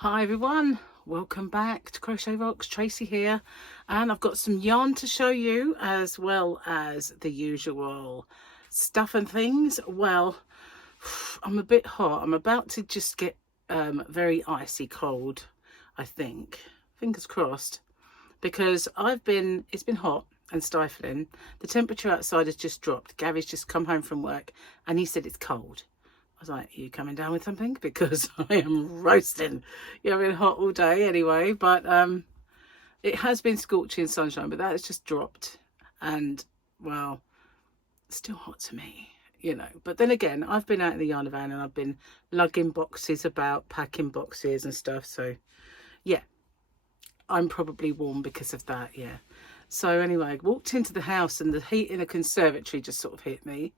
Hi everyone, welcome back to Crochet Rocks. Tracy here, and I've got some yarn to show you as well as the usual stuff and things. Well, I'm a bit hot. I'm about to just get very icy cold, I think. Fingers crossed, because it's been hot and stifling. The temperature outside has just dropped. Gary's just come home from work and he said it's cold. I was like, are you coming down with something? Because I am roasting. You've been hot all day anyway, but it has been scorching sunshine, but that has just dropped. And, well, still hot to me, you know. But then again, I've been out in the yarn van and I've been lugging boxes about, packing boxes and stuff. So, yeah, I'm probably warm because of that, yeah. So anyway, I walked into the house and the heat in the conservatory just sort of hit me.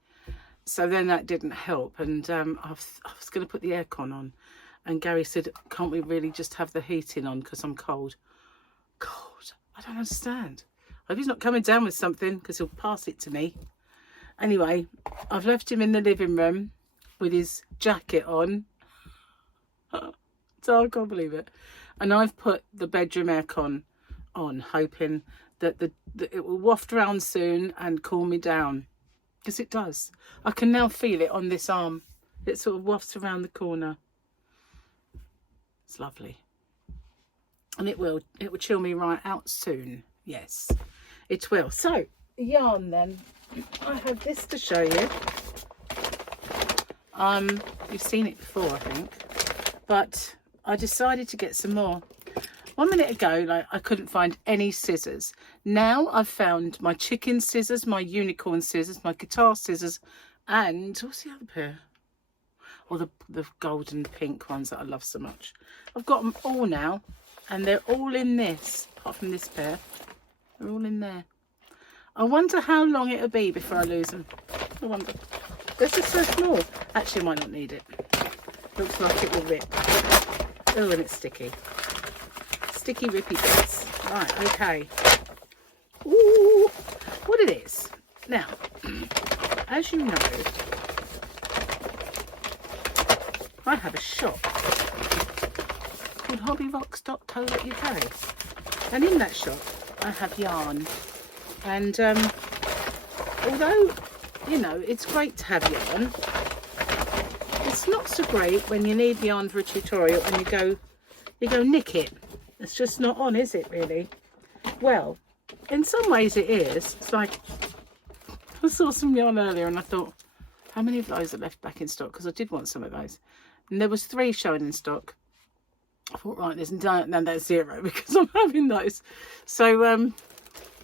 So then that didn't help, and I was going to put the aircon on, and Gary said, can't we really just have the heating on because I'm cold? Cold? I don't understand. I hope he's not coming down with something because he'll pass it to me. Anyway, I've left him in the living room with his jacket on. So I can't believe it. And I've put the bedroom aircon on, hoping that it will waft around soon and cool me down. Because it does. I can now feel it on this arm. It sort of wafts around the corner. It's lovely. And it will chill me right out soon. Yes, it will. So, yarn then. I have this to show you. You've seen it before, I think. But I decided to get some more. 1 minute ago, I couldn't find any scissors. Now I've found my chicken scissors, my unicorn scissors, my guitar scissors, and what's the other pair? Or the golden pink ones that I love so much. I've got them all now, and they're all in this, apart from this pair. They're all in there. I wonder how long it'll be before I lose them. I wonder. This is so small. Actually, I might not need it. Looks like it will rip. Oh, and it's sticky. Sticky rippy bits. Right, okay. Ooh, what it is. Now, as you know, I have a shop called hobbyrocks.co.uk, and in that shop I have yarn. And although, you know, it's great to have yarn, it's not so great when you need yarn for a tutorial and you go nick it. It's just not on, is it, really? Well, in some ways it is. It's like, I saw some yarn earlier and I thought, how many of those are left back in stock? Because I did want some of those. And there was 3 showing in stock. I thought, right, there's that's 0 because I'm having those. So,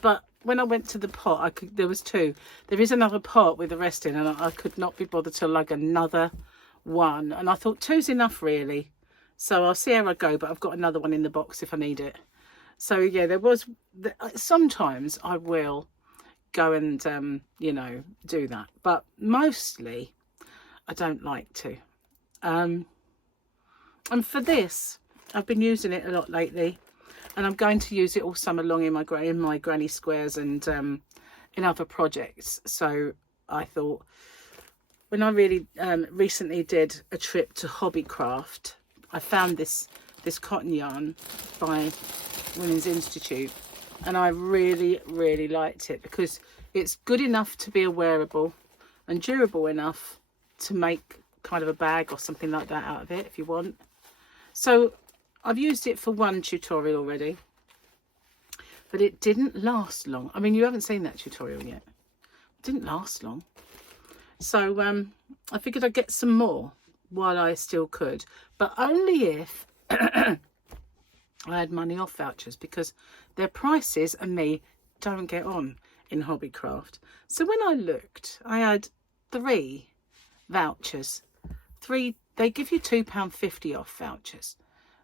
but when I went to the pot, there was 2. There is another pot with the rest in, and I could not be bothered to lug another one. And I thought 2's enough, really. So I'll see how I go, but I've got another one in the box if I need it. So yeah, sometimes I will go and, you know, do that. But mostly I don't like to. And for this, I've been using it a lot lately. And I'm going to use it all summer long in my granny squares and in other projects. So I thought, when I really recently did a trip to Hobbycraft, I found this cotton yarn by Women's Institute, and I really, really liked it because it's good enough to be a wearable and durable enough to make kind of a bag or something like that out of it if you want. So I've used it for one tutorial already, but it didn't last long. I mean, you haven't seen that tutorial yet. It didn't last long. So I figured I'd get some more while I still could, but only if I had money off vouchers, because their prices and me don't get on in Hobbycraft. So when I looked, I had 3 vouchers. They give you £2.50 off vouchers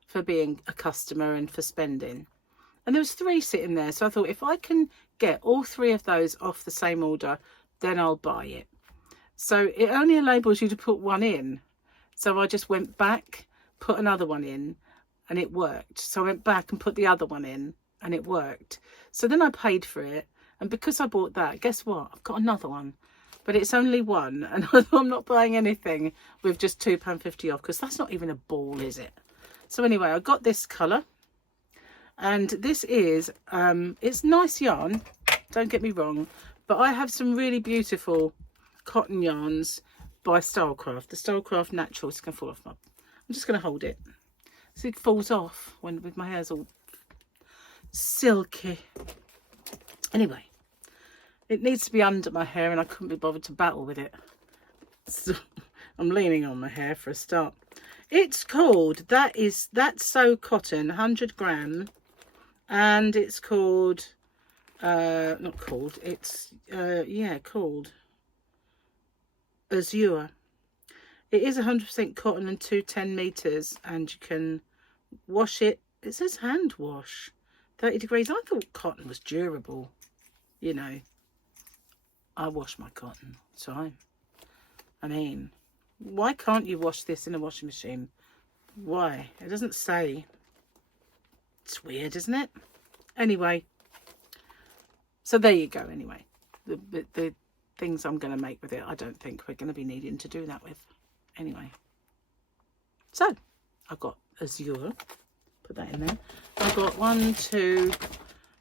for being a customer and for spending. And there was 3 sitting there. So I thought, if I can get all 3 of those off the same order, then I'll buy it. So it only enables you to put 1 in. So I just went back, put another one in, and it worked. So I went back and put the other one in, and it worked. So then I paid for it. And because I bought that, guess what? I've got another one. But it's only 1. And I'm not buying anything with just £2.50 off, because that's not even a ball, is it? So anyway, I got this colour, and this is it's nice yarn, don't get me wrong, but I have some really beautiful cotton yarns by Stylecraft. The Stylecraft Natural. It's going to fall off. I'm just going to hold it so it falls off when with my hair's all silky. Anyway, it needs to be under my hair, and I couldn't be bothered to battle with it, so I'm leaning on my hair for a start. It's called That's So Cotton, 100 gram, and it's called not called, it's yeah, called Azure. It is 100% cotton and 210 meters, and you can wash it. It says hand wash, 30 degrees. I thought cotton was durable, you know. I wash my cotton, so I mean, why can't you wash this in a washing machine? Why? It doesn't say. It's weird, isn't it? Anyway, so there you go. Anyway, the things I'm going to make with it, I don't think we're going to be needing to do that with. Anyway, so I've got Azure. Put that in there. I've got two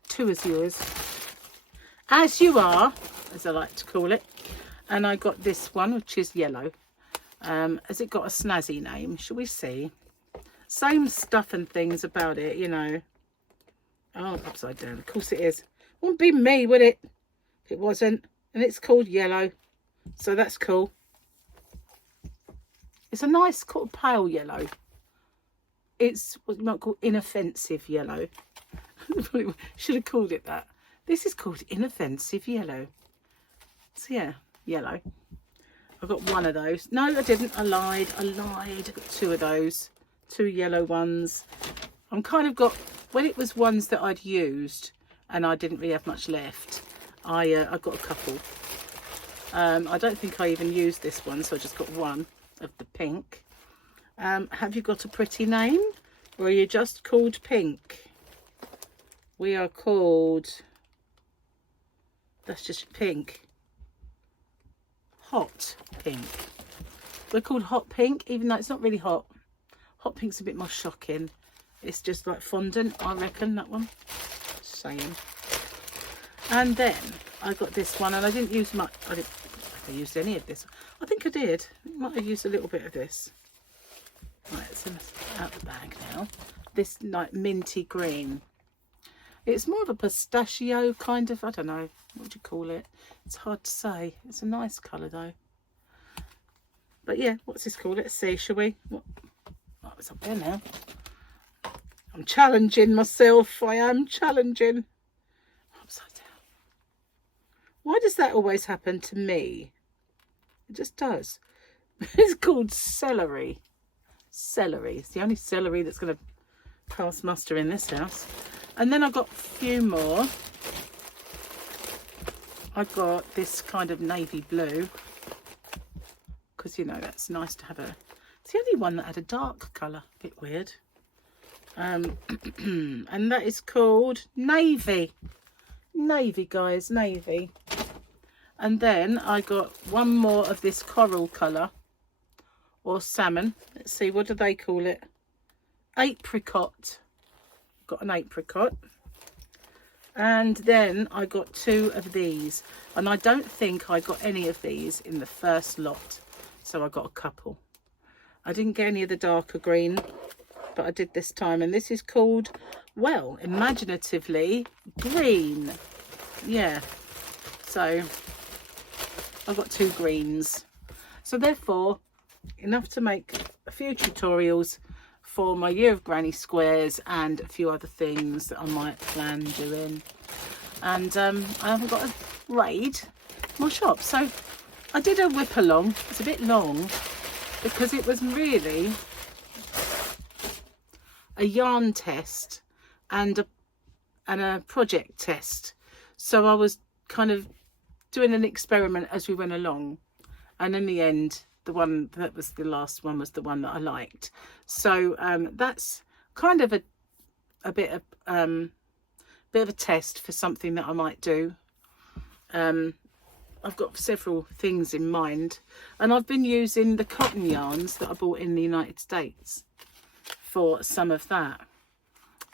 Azures. As you are, as I like to call it. And I got this one, which is yellow. Has it got a snazzy name? Shall we see? Same stuff and things about it, you know. Oh, upside down. Of course it is. Wouldn't be me, would it? If it wasn't. And it's called yellow. So that's cool. It's a nice called pale yellow. It's what's not called inoffensive yellow. Should have called it that. This is called inoffensive yellow. So yeah, yellow. I got one of those. No, I didn't. I lied. I got two of those. Two yellow ones. I'm kind of got, when it was ones that I'd used and I didn't really have much left, I got a couple. I don't think I even used this one, so I just got one of the pink. Have you got a pretty name, or are you just called Pink? We are called, that's just pink. Hot Pink. We're called Hot Pink, even though it's not really hot. Hot Pink's a bit more shocking. It's just like fondant, I reckon, that one. Just saying. And then I got this one, and I didn't use much. I didn't think I used any of this. I think I did. I might have used a little bit of this. Right, it's out the bag now. This like minty green. It's more of a pistachio kind of, I don't know, what do you call it? It's hard to say. It's a nice colour though. But yeah, what's this called? Let's see, shall we? What? Oh, it's up there now. I'm challenging myself. I am challenging. Upside down. Why does that always happen to me? It just does. It's called celery. Celery. It's the only celery that's going to pass muster in this house. And then I got a few more. I got this kind of navy blue, because you know that's nice to have a. It's the only one that had a dark colour. A bit weird. And that is called navy. Navy, guys, navy. And then I got one more of this coral colour, or salmon. Let's see, what do they call it? Apricot. Got an apricot. And then I got two of these, and I don't think I got any of these in the first lot, so I got a couple. I didn't get any of the darker green, but I did this time, and this is called, well, imaginatively green. Yeah, so I've got two greens, so therefore enough to make a few tutorials for my year of granny squares and a few other things that I might plan doing. And I haven't got a raid my shop, so I did a whip along. It's a bit long because it was really a yarn test and a project test, so I was kind of doing an experiment as we went along, and in the end the one that was the last one was the one that I liked. So that's kind of a bit of a test for something that I might do. I've got several things in mind, and I've been using the cotton yarns that I bought in the United States for some of that.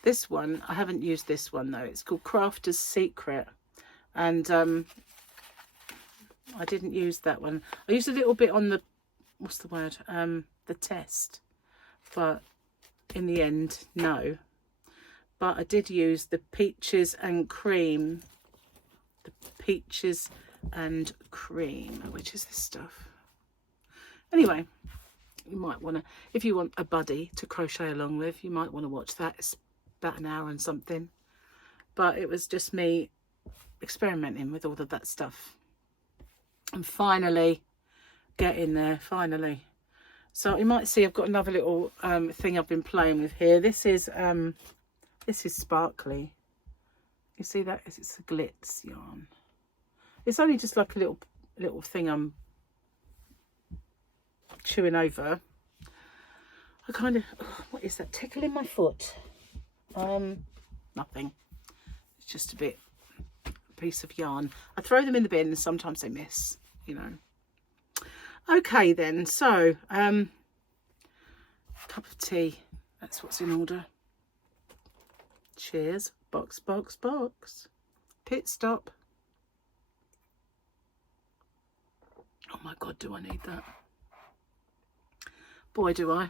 This one, I haven't used this one though. It's called Crafter's Secret. And I didn't use that one. I used a little bit on the, what's the word? The test. But in the end, no. But I did use the Peaches and Cream. The Peaches and Cream, which is this stuff. Anyway, you might want to, if you want a buddy to crochet along with, you might want to watch that. It's about an hour and something. But it was just me experimenting with all of that stuff. And finally, getting there, finally. So you might see I've got another little thing I've been playing with here. This is sparkly. You see that? It's a glitz yarn. It's only just like a little thing I'm chewing over. I kind of, what is that tickling my foot? Nothing. It's just a piece of yarn. I throw them in the bin and sometimes they miss, you know. Okay then, so cup of tea, that's what's in order. Cheers. Box, box, box. Pit stop. Oh my god, do I need that? Boy do I.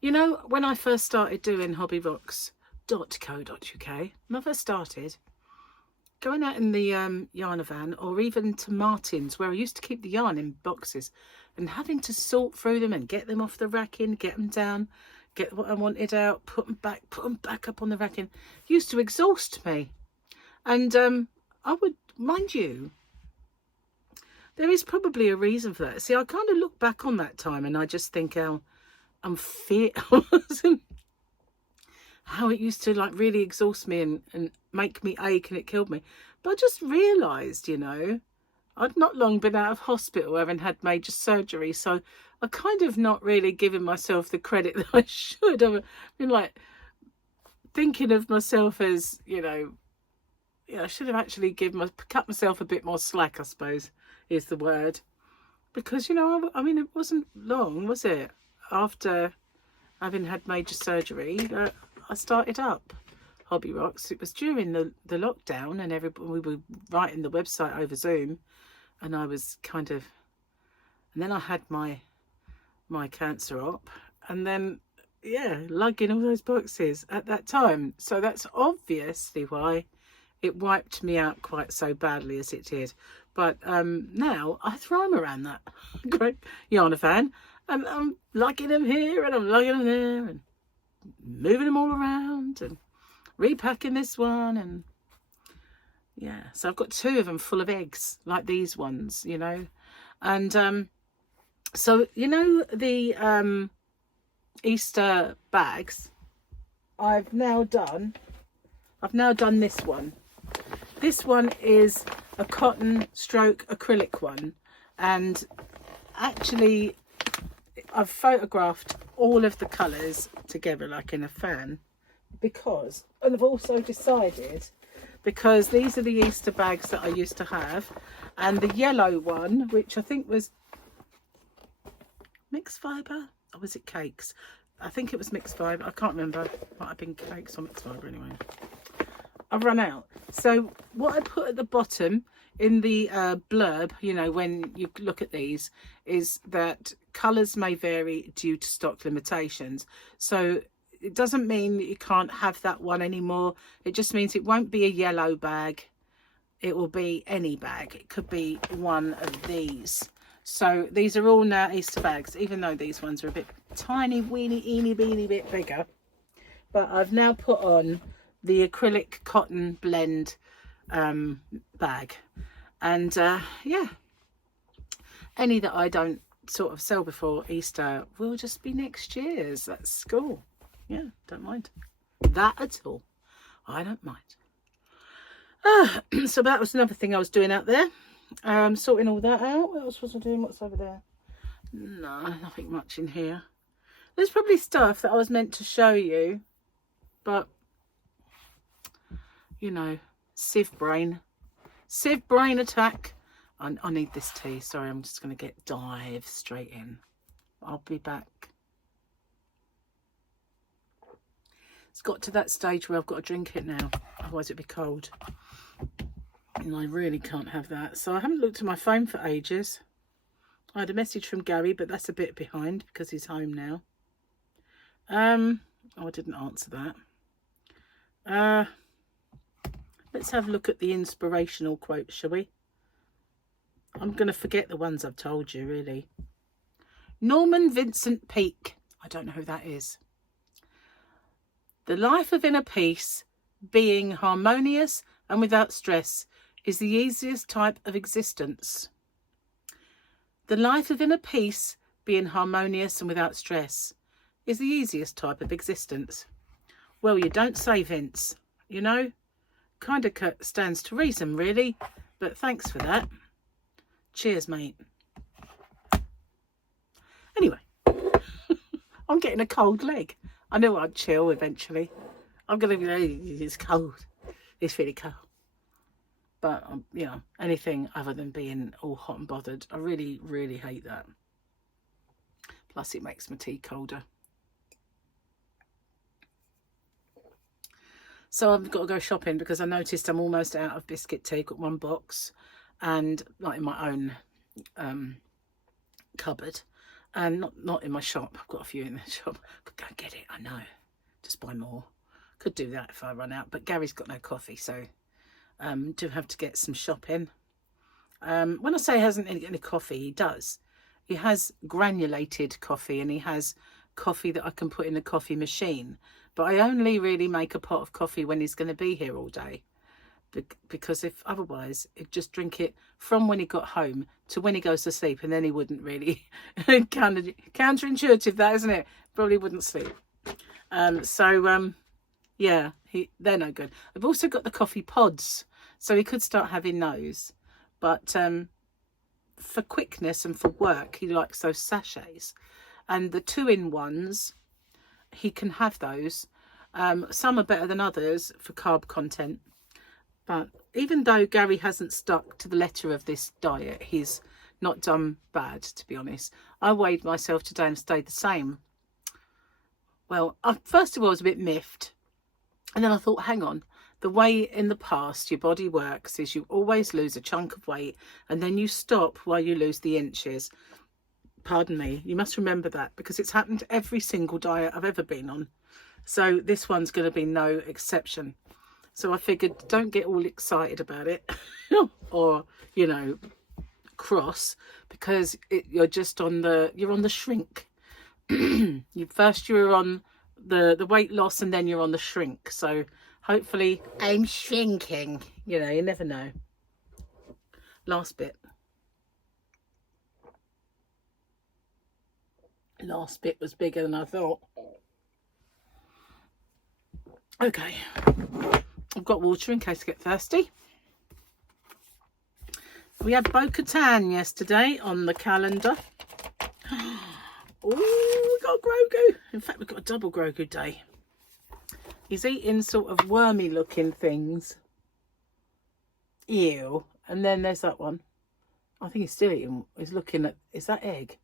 You know, when I first started doing hobbyrocks.co.uk, when I first started going out in the yarn van, or even to Martin's where I used to keep the yarn in boxes, and having to sort through them and get them off the racking, get them down, get what I wanted out, put them back up on the racking, used to exhaust me. And I would, mind you, there is probably a reason for that. See, I kind of look back on that time and I just think how how it used to like really exhaust me and make me ache, and it killed me. But I just realised, you know, I'd not long been out of hospital having had major surgery, so I kind of not really giving myself the credit that I should. I've been like thinking of myself as, you know, I should have actually cut myself a bit more slack, I suppose is the word. Because, you know, I mean, it wasn't long, was it, after having had major surgery that I started up Hobby Rocks. It was during the lockdown, and we were writing the website over Zoom, and I was kind of, and then I had my cancer op, and then yeah, lugging all those boxes at that time. So that's obviously why it wiped me out quite so badly as it did. But now I throw around that great yarn fan, and I'm lugging them here and I'm lugging them there and moving them all around and repacking this one. And yeah, so I've got 2 of them full of eggs like these ones, you know. And so, you know, the Easter bags, I've now done this one. This one is a cotton stroke acrylic one, and actually I've photographed all of the colours together like in a fan, because, and I've also decided, because these are the Easter bags that I used to have, and the yellow one, which I think was mixed fibre, or was it cakes? I think it was mixed fibre, I can't remember. It might have been cakes or mixed fibre anyway. I've run out. So what I put at the bottom in the blurb, you know, when you look at these, is that colours may vary due to stock limitations. So it doesn't mean that you can't have that one anymore. It just means it won't be a yellow bag. It will be any bag. It could be one of these. So these are all now Easter bags, even though these ones are a bit tiny, weeny, eeny, beeny bit bigger. But I've now put on the acrylic cotton blend bag. And yeah, any that I don't sort of sell before Easter will just be next year's. That's cool. Yeah, don't mind that at all. I don't mind. So that was another thing I was doing out there. Sorting all that out. What else was I doing? What's over there? No, nothing much in here. There's probably stuff that I was meant to show you, but you know, sieve brain attack. I need this tea. Sorry, I'm just going to dive straight in. I'll be back. It's got to that stage where I've got to drink it now, otherwise it'd be cold. And I really can't have that. So I haven't looked at my phone for ages. I had a message from Gary, but that's a bit behind because he's home now. Oh, I didn't answer that. Let's have a look at the inspirational quote, shall we? I'm going to forget the ones I've told you, really. Norman Vincent Peake. I don't know who that is. The life of inner peace, being harmonious and without stress, is the easiest type of existence. The life of inner peace, being harmonious and without stress, is the easiest type of existence. Well, you don't say, Vince. You know, kind of stands to reason, really. But thanks for that. Cheers, mate. Anyway, I'm getting a cold leg. I knew I'd chill eventually. I'm going to be, it's cold. It's really cold. But, you know, anything other than being all hot and bothered, I really, really hate that. Plus, it makes my tea colder. So I've got to go shopping because I noticed I'm almost out of biscuit tea. Got one box and not in my own cupboard. And not in my shop. I've got a few in the shop. Could go and get it, I know. Just buy more. Could do that if I run out. But Gary's got no coffee, so do have to get some shopping. When I say he hasn't any coffee, he does. He has granulated coffee and he has coffee that I can put in the coffee machine. But I only really make a pot of coffee when he's going to be here all day. Because if otherwise, he'd just drink it from when he got home to when he goes to sleep, and then he wouldn't really. Counterintuitive, that, isn't it? Probably wouldn't sleep. Yeah, they're no good. I've also got the coffee pods, so he could start having those. But for quickness and for work, he likes those sachets. And the 2-in-1s, he can have those. Some are better than others for carb content. But even though Gary hasn't stuck to the letter of this diet, he's not done bad, to be honest. I weighed myself today and stayed the same. Well, first of all, I was a bit miffed. And then I thought, hang on. The way in the past your body works is you always lose a chunk of weight and then you stop while you lose the inches. Pardon me. You must remember that because it's happened to every single diet I've ever been on. So this one's going to be no exception. So I figured, don't get all excited about it or, you know, cross, because you're just on you're on the shrink. First you're on the weight loss and then you're on the shrink. So hopefully I'm shrinking, you know, you never know. Last bit was bigger than I thought. Okay. I've got water in case I get thirsty. We had Bo-Katan yesterday on the calendar. Oh, we got a Grogu. In fact, we've got a double Grogu day. He's eating sort of wormy looking things. Ew. And then there's that one. I think he's still eating. He's looking at, is that egg?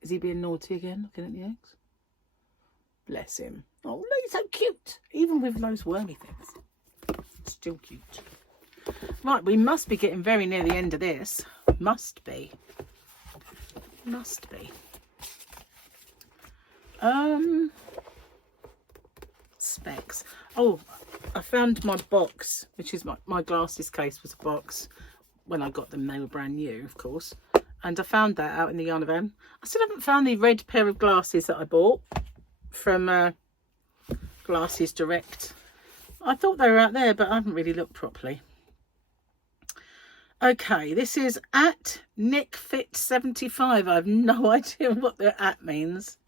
Is he being naughty again, looking at the eggs? Bless him. Oh, look, he's so cute. Even with those wormy things. Still cute. Right, we must be getting very near the end of this. Must be. Specs. Oh, I found my box, which is my glasses case was a box. When I got them, they were brand new, of course. And I found that out in the yarn van. I still haven't found the red pair of glasses that I bought from Glasses Direct. I thought they were out there, but I haven't really looked properly. Okay, this is at NickFit75. I have no idea what the at means.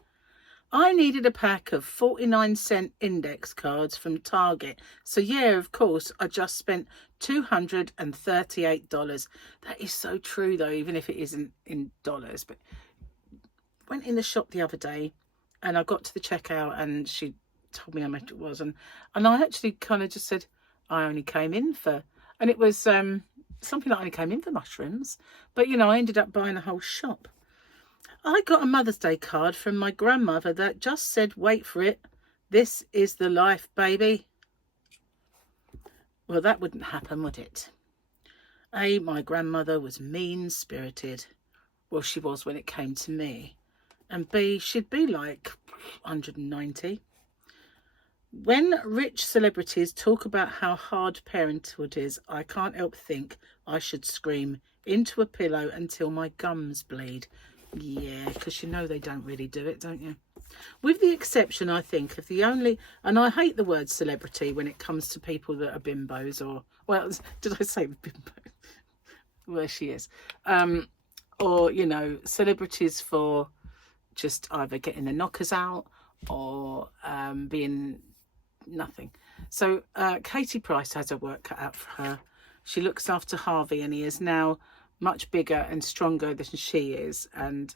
I needed a pack of 49-cent index cards from Target. So yeah, of course, I just spent $238. That is so true though, even if it isn't in dollars. But went in the shop the other day and I got to the checkout and she told me how much it was. And I actually kind of just said, I only came in for, and it was something that I only came in for mushrooms. But, you know, I ended up buying a whole shop. I got a Mother's Day card from my grandmother that just said, wait for it, This is the life, baby. Well, that wouldn't happen, would it? A, my grandmother was mean-spirited. Well, she was when it came to me. And B, she'd be like 190. When rich celebrities talk about how hard parenthood is, I can't help think I should scream into a pillow until my gums bleed. Yeah, because you know they don't really do it, don't you? With the exception, I think, of the only... And I hate the word celebrity when it comes to people that are bimbos or... Well, did I say bimbo? Well, she is. Or, you know, celebrities for just either getting the knockers out or being nothing. So Katie Price has her work cut out for her. She looks after Harvey and he is now much bigger and stronger than she is. And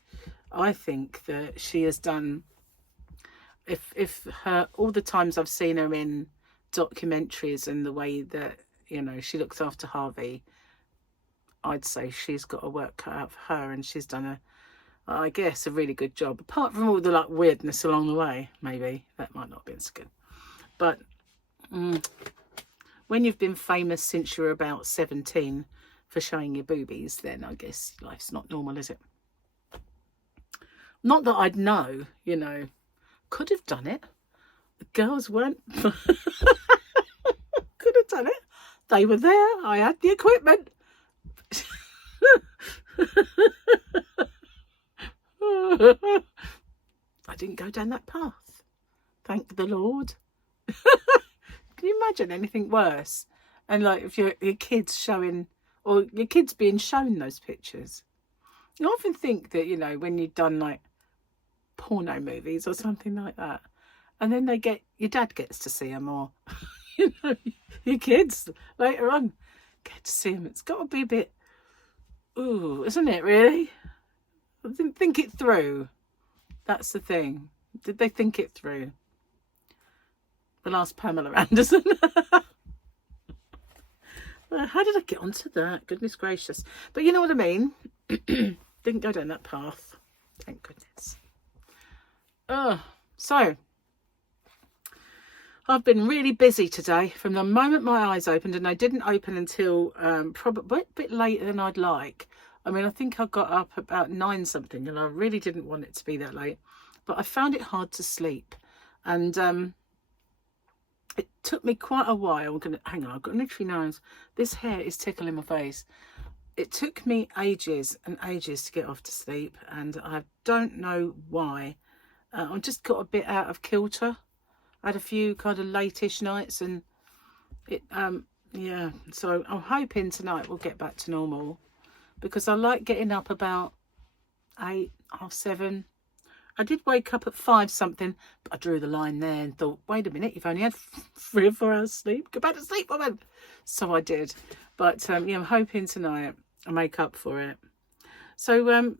I think that she has done... If her... All the times I've seen her in documentaries and the way that, you know, she looks after Harvey... I'd say she's got a work cut out for her, and she's done I guess, a really good job. Apart from all the like weirdness along the way, maybe that might not have been so good. But when you've been famous since you were about 17 for showing your boobies, then I guess life's not normal, is it? Not that I'd know, you know. Could have done it. The girls weren't. Could have done it. They were there. I had the equipment. I didn't go down that path, thank the Lord. Can you imagine anything worse? And like if your kids showing, or your kids being shown those pictures. You often think that, you know, when you've done like porno movies or something like that, and then your dad gets to see them, or you know, your kids later on get to see them. It's got to be a bit, ooh, isn't it, really? I didn't think it through. That's the thing. Did they think it through? We'll ask Pamela Anderson. How did I get onto that? Goodness gracious. But you know what I mean? Didn't go down that path. Thank goodness. So, I've been really busy today from the moment my eyes opened, and they didn't open until probably a bit later than I'd like. I mean, I think I got up about 9 something, and I really didn't want it to be that late. But I found it hard to sleep. And it took me quite a while. Hang on, I've got literally nose. This hair is tickling my face. It took me ages and ages to get off to sleep, and I don't know why. I just got a bit out of kilter. I had a few kind of late-ish nights, and it, yeah. So I'm hoping tonight we'll get back to normal, because I like getting up about 8, half 7. I did wake up at 5 something, but I drew the line there and thought, wait a minute, you've only had 3 or 4 hours sleep. Go back to sleep, woman. So I did. But yeah, I'm hoping tonight I'll make up for it. So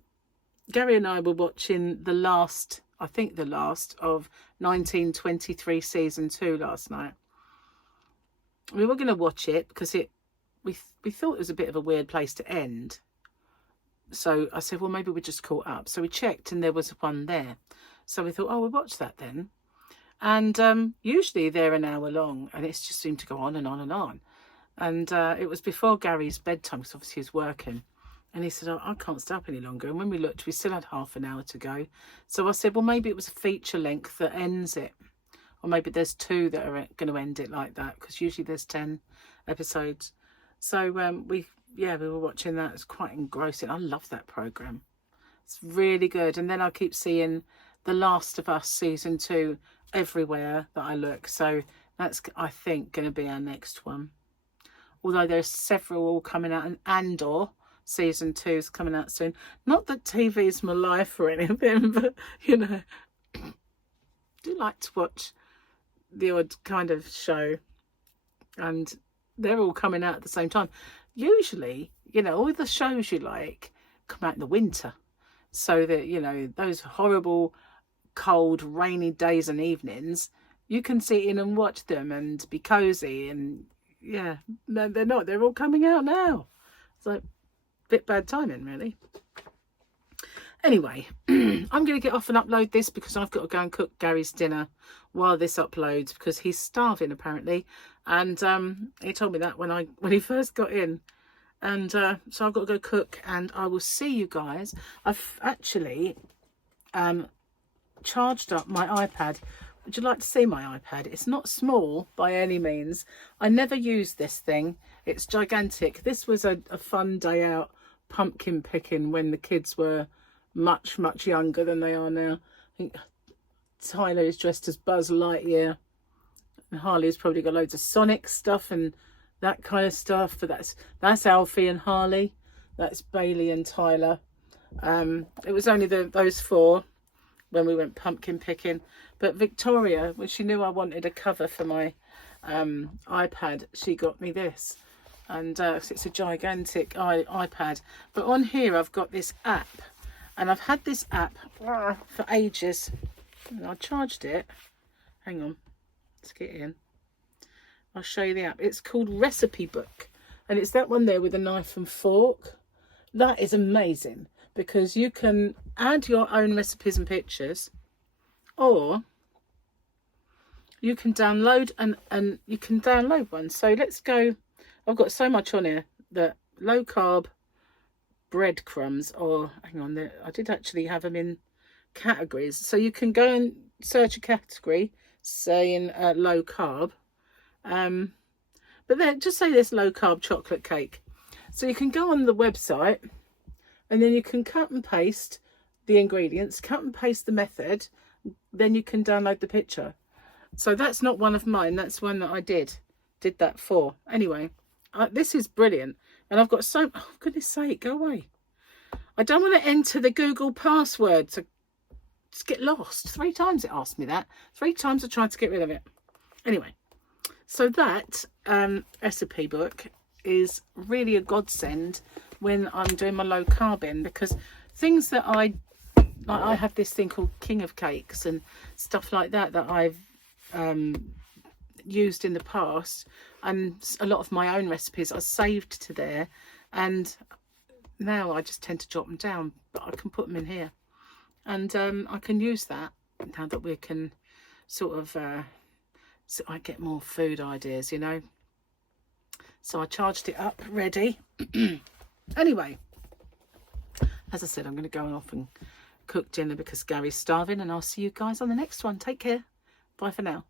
Gary and I were watching the last of 1923 season 2 last night. We were going to watch it because we thought it was a bit of a weird place to end. So I said, well, maybe we just caught up. So we checked and there was one there. So we thought, oh, we'll watch that then. And usually they're an hour long, and it's just seemed to go on and on and on. And it was before Gary's bedtime, because obviously he was working. And he said, oh, I can't stay up any longer. And when we looked, we still had half an hour to go. So I said, well, maybe it was a feature length that ends it. Or maybe there's 2 that are going to end it like that, because usually there's 10 episodes. So we were watching that. It's quite engrossing. I love that programme. It's really good. And then I keep seeing The Last of Us season 2 everywhere that I look. So that's, I think, going to be our next one. Although there's several all coming out, and Andor season 2 is coming out soon. Not that TV is my life or anything, but, you know, I do like to watch the odd kind of show, and they're all coming out at the same time. Usually, you know, all the shows you like come out in the winter, so that, you know, those horrible cold rainy days and evenings, you can sit in and watch them and be cozy. And yeah, no, they're not. They're all coming out now. It's like a bit bad timing, really. Anyway, I'm going to get off and upload this because I've got to go and cook Gary's dinner. while this uploads, because he's starving apparently, and he told me that when he first got in. And so I've got to go cook, and I will see you guys. I've actually charged up my iPad. Would you like to see my iPad? It's not small by any means. I never use this thing. It's gigantic. This was a fun day out pumpkin picking when the kids were much younger than they are now. I think Tyler is dressed as Buzz Lightyear, and Harley's probably got loads of Sonic stuff and that kind of stuff. But that's Alfie and Harley. That's Bailey and Tyler. It was only those four when we went pumpkin picking. But Victoria, when she knew I wanted a cover for my iPad, she got me this. And it's a gigantic iPad. But on here I've got this app, and I've had this app for ages. And I charged it. Hang on, let's get in. I'll show you the app. It's called Recipe Book, and it's that one there with a knife and fork. That is amazing, because you can add your own recipes and pictures, or you can download and you can download one. So let's go. I've got so much on here that low carb breadcrumbs, or hang on, I did actually have them in categories. So you can go and search a category saying low carb, but then just say this low carb chocolate cake. So you can go on the website, and then you can cut and paste the ingredients, cut and paste the method, then you can download the picture. So that's not one of mine, that's one that I did that for. Anyway, this is brilliant, and I've got so, oh goodness sake, go away. I don't want to enter the Google password to just get lost. 3 times it asked me that. 3 times I tried to get rid of it. Anyway, so that recipe book is really a godsend when I'm doing my low carb in, because things that I have this thing called King of Cakes and stuff like that I've used in the past, and a lot of my own recipes are saved to there, and now I just tend to jot them down, but I can put them in here, and I can use that now that we can sort of so I get more food ideas, you know. So I charged it up, ready. Anyway, as I said, I'm going to go off and cook dinner because Gary's starving, and I'll see you guys on the next one. Take care. Bye for now.